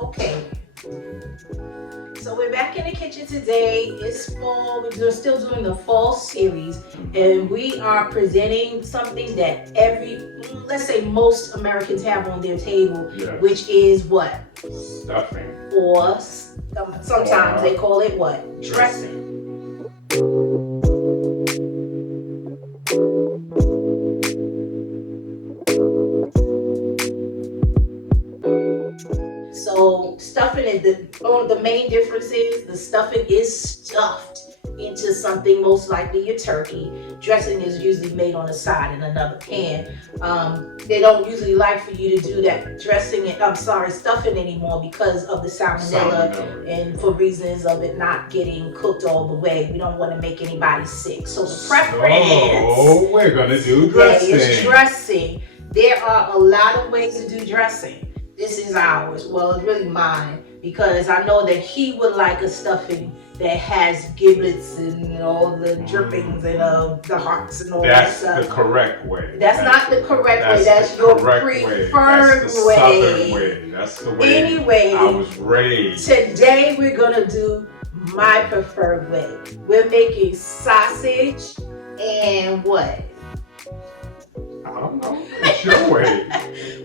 Okay, so we're back in the kitchen today. It's fall. We're still doing the fall series, and we are presenting something that let's say most Americans have on their table, Yes. which is what? Stuffing. Or sometimes they call it what? Dressing. So stuffing is the main difference is the stuffing is stuffed into something, most likely your turkey. Dressing is usually made on the side in another pan. They don't usually like for you to do that stuffing anymore because of the salmonella and for reasons of it not getting cooked all the way. We don't want to make anybody sick. So the preference. Oh, we're gonna do dressing. Is dressing. There are a lot of ways to do dressing. This is ours. Well, it's really mine because I know that he would like a stuffing that has giblets and all the drippings and the hearts and all that stuff. That's the correct way. That's not the correct way. That's your preferred That's the Southern way. That's the way anyway, I was raised. Today we're gonna do my preferred way. We're making sausage and what? I don't know. It's your way.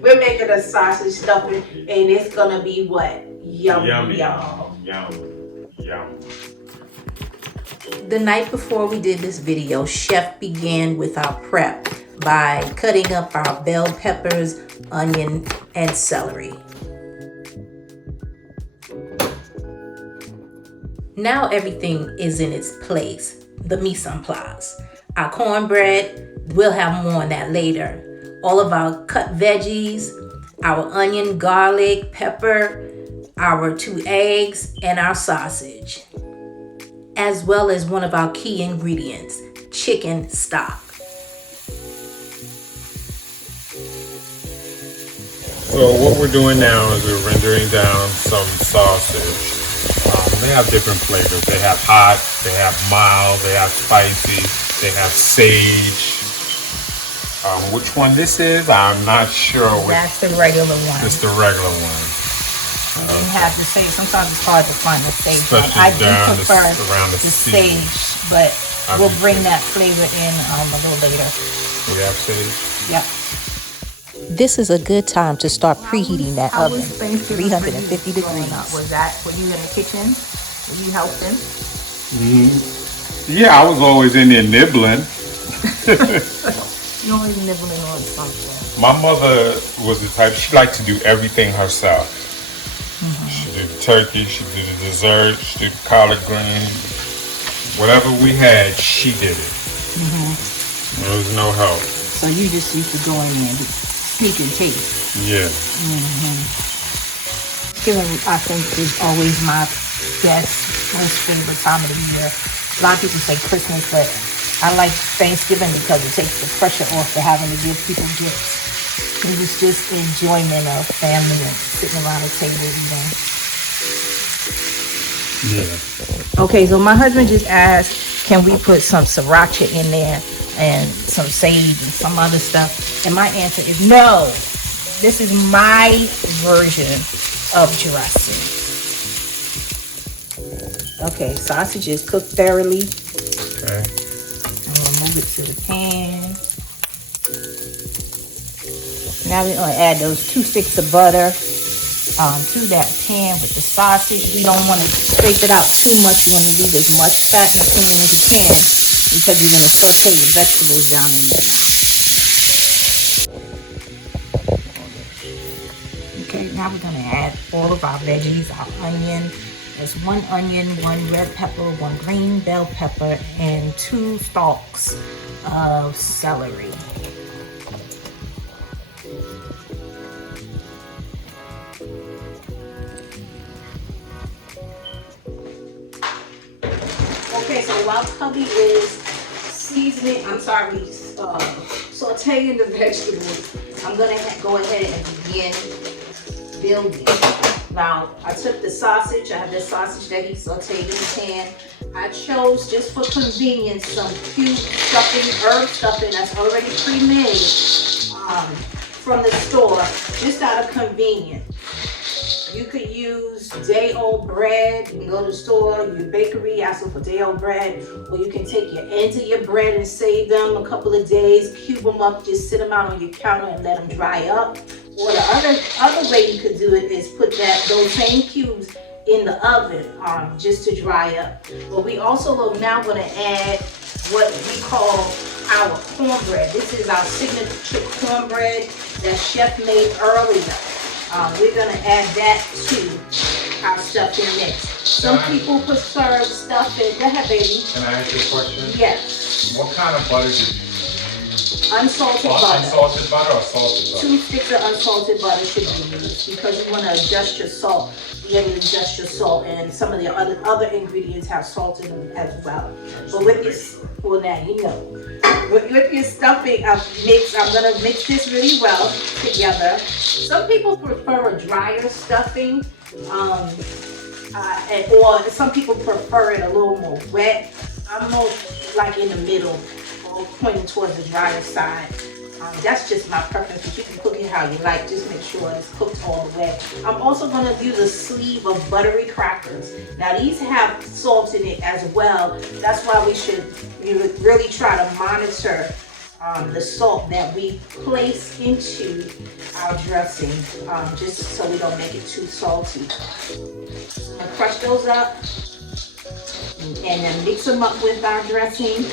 We're making a sausage stuffing, and it's gonna be what? Yum, Yummy. yum. Yum. Yum. The night before we did this video, Chef began with our prep by cutting up our bell peppers, onion, and celery. Now everything is in its place. The mise en place. Our cornbread, we'll have more on that later. All of our cut veggies, our onion, garlic, pepper, our 2 eggs, and our sausage, as well as one of our key ingredients, chicken stock. So what we're doing now is we're rendering down some sausage. They have different flavors. They have hot, they have mild, they have spicy, they have sage. Which one this is, I'm not sure. That's the regular one. It's the regular one. You have to say, sometimes it's hard to find the sage one. Especially I do prefer around the sage, but we'll bring that flavor in a little later. We have sage? Yep. This is a good time to start preheating that oven, 350 degrees. Were you in the kitchen? Were you helping? Yeah, I was always in there nibbling. You're always nibbling on something. My mother was the type, she liked to do everything herself. She did the turkey, she did the dessert, she did the collard greens. Whatever we had, she did it. There was no help. So you just used to go in there and sneak and taste. Yeah. Thanksgiving, I think, is always my most favorite time of the year. A lot of people say Christmas, but I like Thanksgiving because it takes the pressure off for having to give people gifts. It was just enjoyment of family and sitting around the table eating. Yeah. Okay, so my husband just asked, can we put some sriracha in there and some sage and some other stuff? And my answer is no. This is my version of dressing. Okay, sausage is cooked thoroughly. Okay. I'm gonna move it to the pan. Now we're gonna add those 2 sticks of butter to that pan with the sausage. We don't want to scrape it out too much. We want to leave as much fat and cream as you can because you're gonna saute your vegetables down in there. Okay, now we're gonna add all of our veggies, our onion. There's 1 onion, 1 red pepper, 1 green bell pepper, and 2 stalks of celery. Okay, so while Cubby is sauteing the vegetables, I'm gonna go ahead and begin building. Now, I took the sausage. I have this sausage that he sauteed in the pan. I chose, just for convenience, some cute herb stuffing that's already pre-made from the store, just out of convenience. You could use day-old bread. You can go to the store, your bakery, ask them for day-old bread, or you can take your ends of your bread and save them a couple of days, cube them up, just sit them out on your counter and let them dry up. Or the other way you could do it is put those same cubes in the oven just to dry up. But we also are now going to add what we call our cornbread. This is our signature cornbread that Chef made earlier. We're going to add that to our stuffing mix. Some people prefer stuffing. Go ahead, baby. Can I ask you a question? Yes. What kind of butter did you use? Unsalted butter. Unsalted butter or salted butter? 2 sticks of unsalted butter should be used because you want to adjust your salt. You have to adjust your salt, and some of the other ingredients have salt in them as well. But with this, well, now you know. With your stuffing mix, I'm gonna mix this really well together. Some people prefer a drier stuffing, or some people prefer it a little more wet. I'm more like in the middle, or pointing towards the drier side. That's just my preference, but you can cook it how you like. Just make sure it's cooked all the way. I'm also going to use a sleeve of buttery crackers. Now these have salt in it as well. That's why we should really try to monitor the salt that we place into our dressing, just so we don't make it too salty. I'm going to crush those up and then mix them up with our dressing.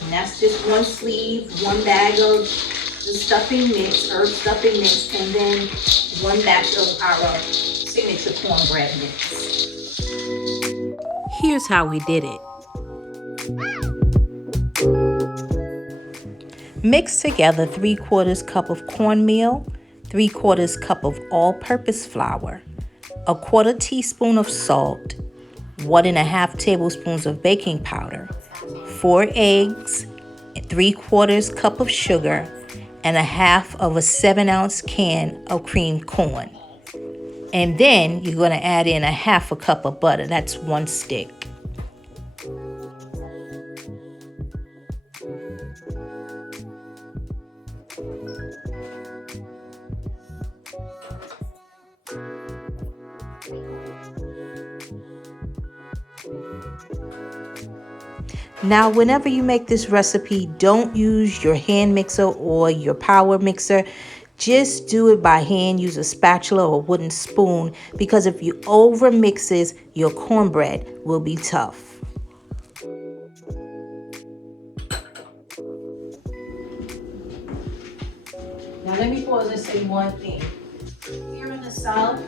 And that's just one sleeve, one bag of the stuffing mix, herb stuffing mix, and then one batch of our signature cornbread mix. Here's how we did it. Mix together 3/4 cup of cornmeal, 3/4 cup of all-purpose flour, 1/4 teaspoon of salt, 1.5 tablespoons of baking powder, 4 eggs, 3/4 cup of sugar, and 1/2 of a 7-ounce can of creamed corn. And then you're going to add in 1/2 cup of butter. That's 1 stick. Now, whenever you make this recipe, don't use your hand mixer or your power mixer. Just do it by hand. Use a spatula or wooden spoon, because if you over mix this, your cornbread will be tough. Now let me pause and say one thing. Here in the South,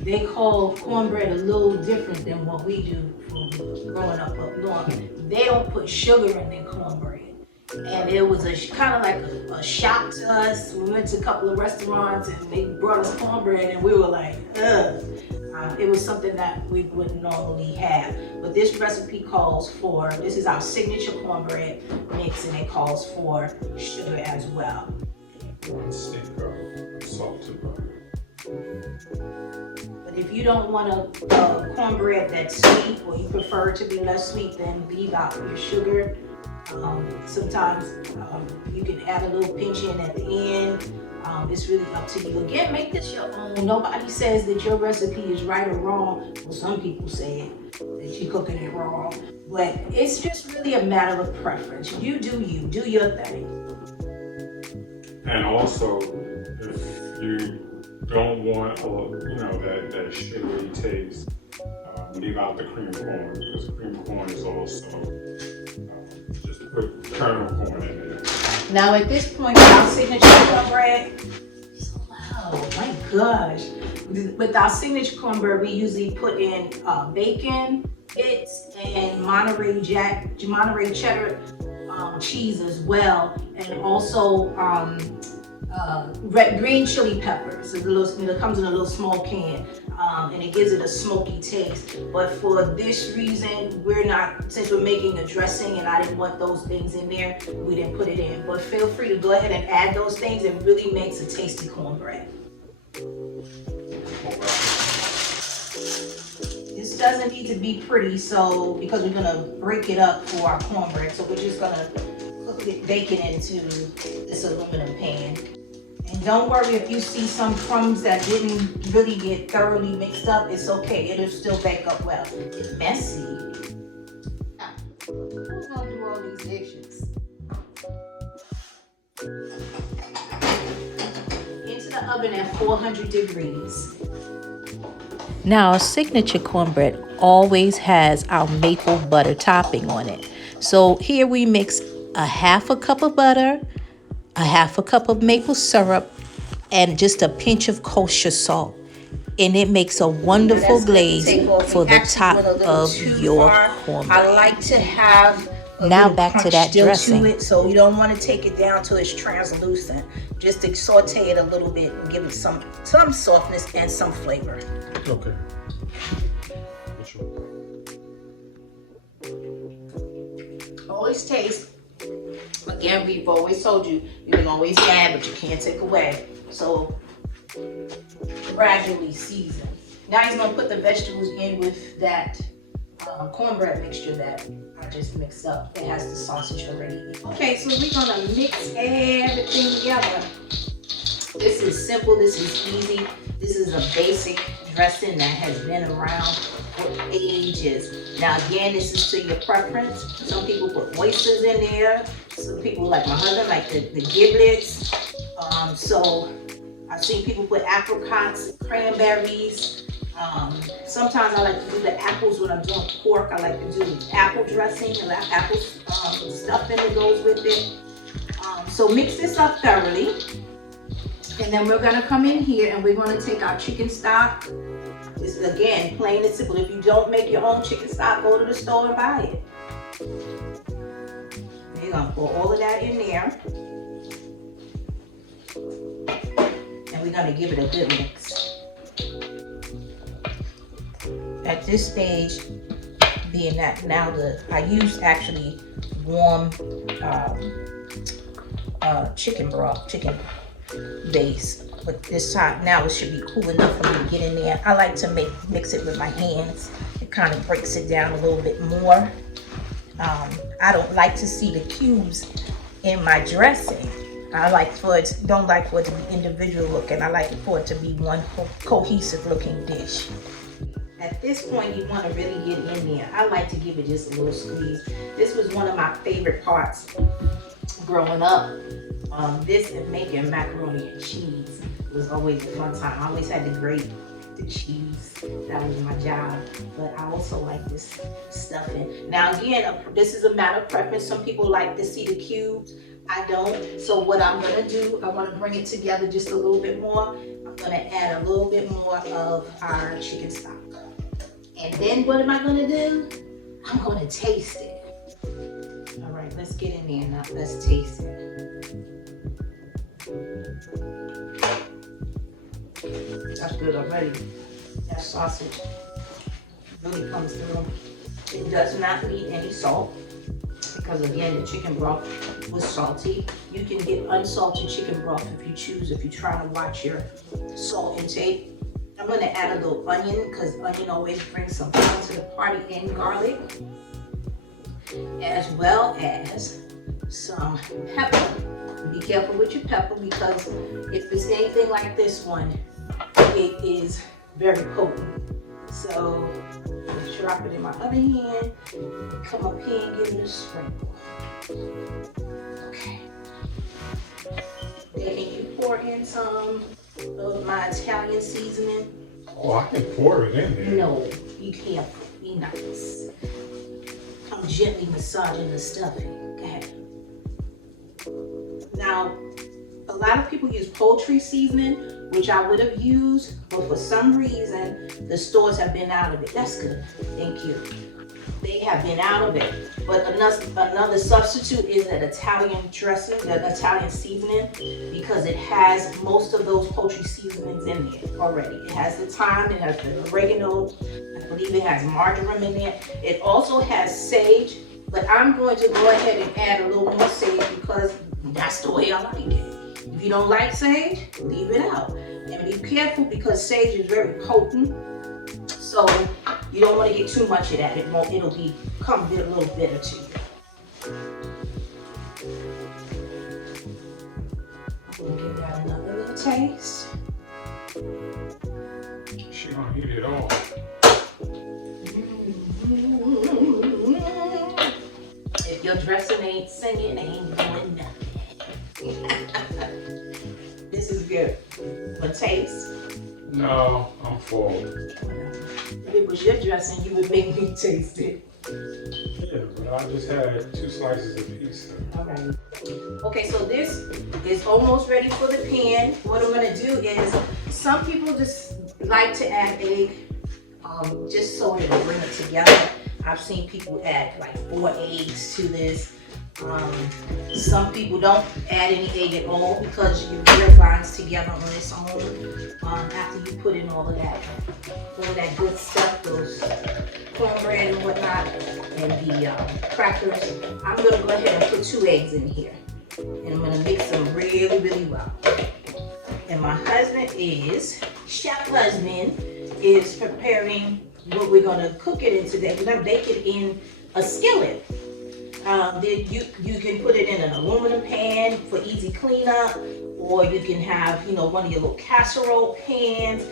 they call cornbread a little different than what we do from growing up north. They don't put sugar in their cornbread. And it was kind of like a shock to us. We went to a couple of restaurants and they brought us cornbread and we were like, ugh. It was something that we wouldn't normally have. But this recipe calls for, this is our signature cornbread mix, and it calls for sugar as well. 1 stick of salted butter. But if you don't want a cornbread that's sweet, or you prefer it to be less sweet, then leave out your sugar. Sometimes you can add a little pinch in at the end. It's really up to you. Again, make this your own. Nobody says that your recipe is right or wrong. Well, some people say that you're cooking it wrong. But it's just really a matter of preference. You do your thing. And also, if you don't want that sugary taste, leave out the cream corn, because cream corn is also just put kernel corn in there. Now at this point, our signature cornbread, oh my gosh. With our signature cornbread, we usually put in bacon bits and Monterey cheddar cheese as well, and also red green chili peppers. It comes in a little small can, and it gives it a smoky taste. But for this reason, since we're making a dressing and I didn't want those things in there, we didn't put it in. But feel free to go ahead and add those things. It really makes a tasty cornbread. This doesn't need to be pretty, because we're gonna break it up for our cornbread. So we're just gonna cook bacon into this aluminum pan. And don't worry if you see some crumbs that didn't really get thoroughly mixed up. It's okay. It'll still bake up well. It's messy. Now, who's gonna do all these dishes? Into the oven at 400 degrees. Now, our signature cornbread always has our maple butter topping on it. So here we mix a half a cup of butter, a half a cup of maple syrup, and just a pinch of kosher salt. And it makes a wonderful glaze for the top of your cornbread. I like to have now back to that dressing. To it, so you don't want to take it down till it's translucent. Just to saute it a little bit and give it some softness and some flavor. Okay. Always taste. Again, we've always told you can always add, but you can't take away. So gradually season. Now he's gonna put the vegetables in with that cornbread mixture that I just mixed up. It has the sausage already in. Okay, so we're gonna mix everything together. This is simple, this is easy. This is a basic dressing that has been around for ages. Now again, this is to your preference. Some people put oysters in there. Some people, like my husband, like the giblets. So I've seen people put apricots, cranberries. Sometimes I like to do the apples when I'm doing pork. I like to do apple dressing and apple stuffing that goes with it. So mix this up thoroughly. And then we're gonna come in here and we're gonna take our chicken stock. This is again, plain and simple. If you don't make your own chicken stock, go to the store and buy it. You're gonna pour all of that in there. And we're gonna give it a good mix. At this stage, being that now I use actually warm chicken broth, chicken base, but this time now it should be cool enough for me to get in there. I like to mix it with my hands. It kind of breaks it down a little bit more. I don't like to see the cubes in my dressing. I don't like for it to be individual looking. I like for it to be one cohesive looking dish. At this point, you want to really get in there. I like to give it just a little squeeze. This was one of my favorite parts growing up. This and making macaroni and cheese was always a fun time. I always had to grate the cheese. That was my job. But I also like this stuffing. Now again, this is a matter of preference. Some people like to see the cubes. I don't. So what I'm gonna do, I want to bring it together just a little bit more. I'm gonna add a little bit more of our chicken stock. And then what am I gonna do? I'm gonna taste it. All right, let's get in there now. Let's taste it. That's good already. That sausage really comes through. It does not need any salt because again, the chicken broth was salty. You can get unsalted chicken broth if you choose, if you try to watch your salt intake. I'm gonna add a little onion because onion always brings some fun to the party, and garlic, as well as some pepper. Be careful with your pepper because if it's anything like this one, it is very potent. So just drop it in my other hand, come up here and give it a sprinkle. Okay. Then you pour in some of my Italian seasoning. Oh, I can pour it in there. No, you can't. Be nice. I'm gently massaging the stuffing. Go ahead. Now, a lot of people use poultry seasoning, which I would have used, but for some reason, the stores have been out of it. That's good. Thank you. They have been out of it. But another substitute is an Italian dressing, an Italian seasoning, because it has most of those poultry seasonings in there already. It has the thyme, it has the oregano, I believe it has marjoram in there. It also has sage, but I'm going to go ahead and add a little more sage because that's the way I like it. If you don't like sage, leave it out. And be careful because sage is very potent. So you don't want to get too much of that. It'll become a little bitter to you. I'm gonna give that another taste? She gonna eat it all. If your dressing ain't singing, ain't doing nothing. This is good. For taste? No, I'm full. If it was your dressing, you would make me taste it. Yeah, but I just had 2 slices of pizza. All right. Okay, so this is almost ready for the pan. What I'm gonna do is, some people just like to add egg, just so it'll bring it together. I've seen people add like 4 eggs to this. Some people don't add any egg at all because your bread binds together on its own after you put in all of that good stuff, those cornbread and whatnot, and the crackers. I'm gonna go ahead and put 2 eggs in here, and I'm gonna mix them really, really well. And my chef husband is preparing what we're gonna cook it in today. We're gonna bake it in a skillet. You can put it in an aluminum pan for easy cleanup, or you can have, one of your little casserole pans.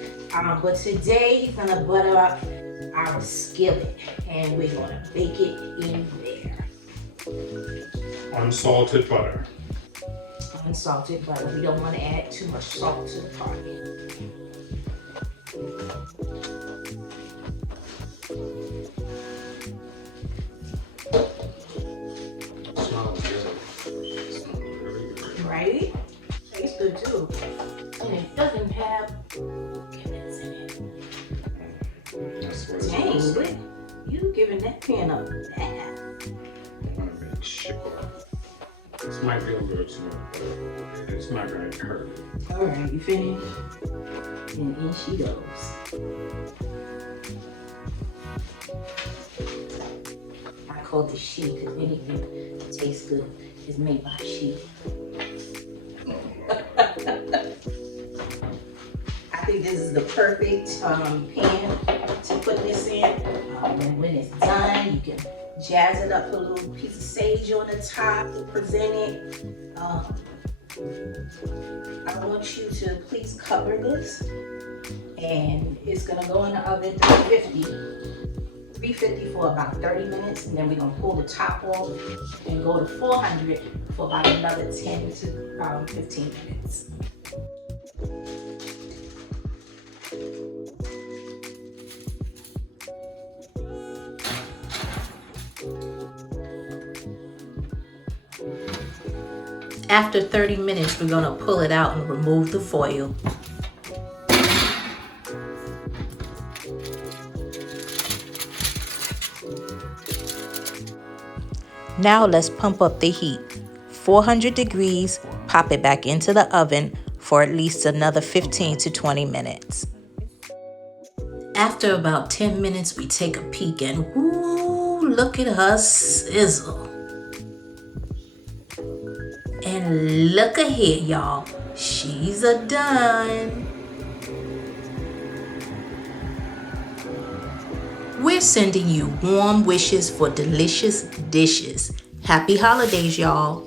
But today he's gonna butter up our skillet, and we're gonna bake it in there. Unsalted butter. Unsalted butter. We don't want to add too much salt to the pot. Smells good. Smells really good. Right? Tastes good too. And it doesn't have chemicals in it. That's what it's Dang, supposed to what? You giving that pan up bad. I'm gonna make sure. This might be a little too much, but it's not gonna hurt. All right, you finished? And in she goes. I call it she because anything that tastes good is made by she. I think this is the perfect pan to put this in. And when it's done, you can jazz it up, put a little piece of sage on the top to present it. I want you to please cover this, and it's gonna go in the oven 350 for about 30 minutes, and then we're gonna pull the top off and go to 400 for about another 10 to 15 minutes. After 30 minutes, we're gonna pull it out and remove the foil. Now let's pump up the heat. 400 degrees, pop it back into the oven for at least another 15 to 20 minutes. After about 10 minutes, we take a peek and whoo, look at her sizzle. And look at here, y'all. She's a done. We're sending you warm wishes for delicious dishes. Happy holidays, y'all.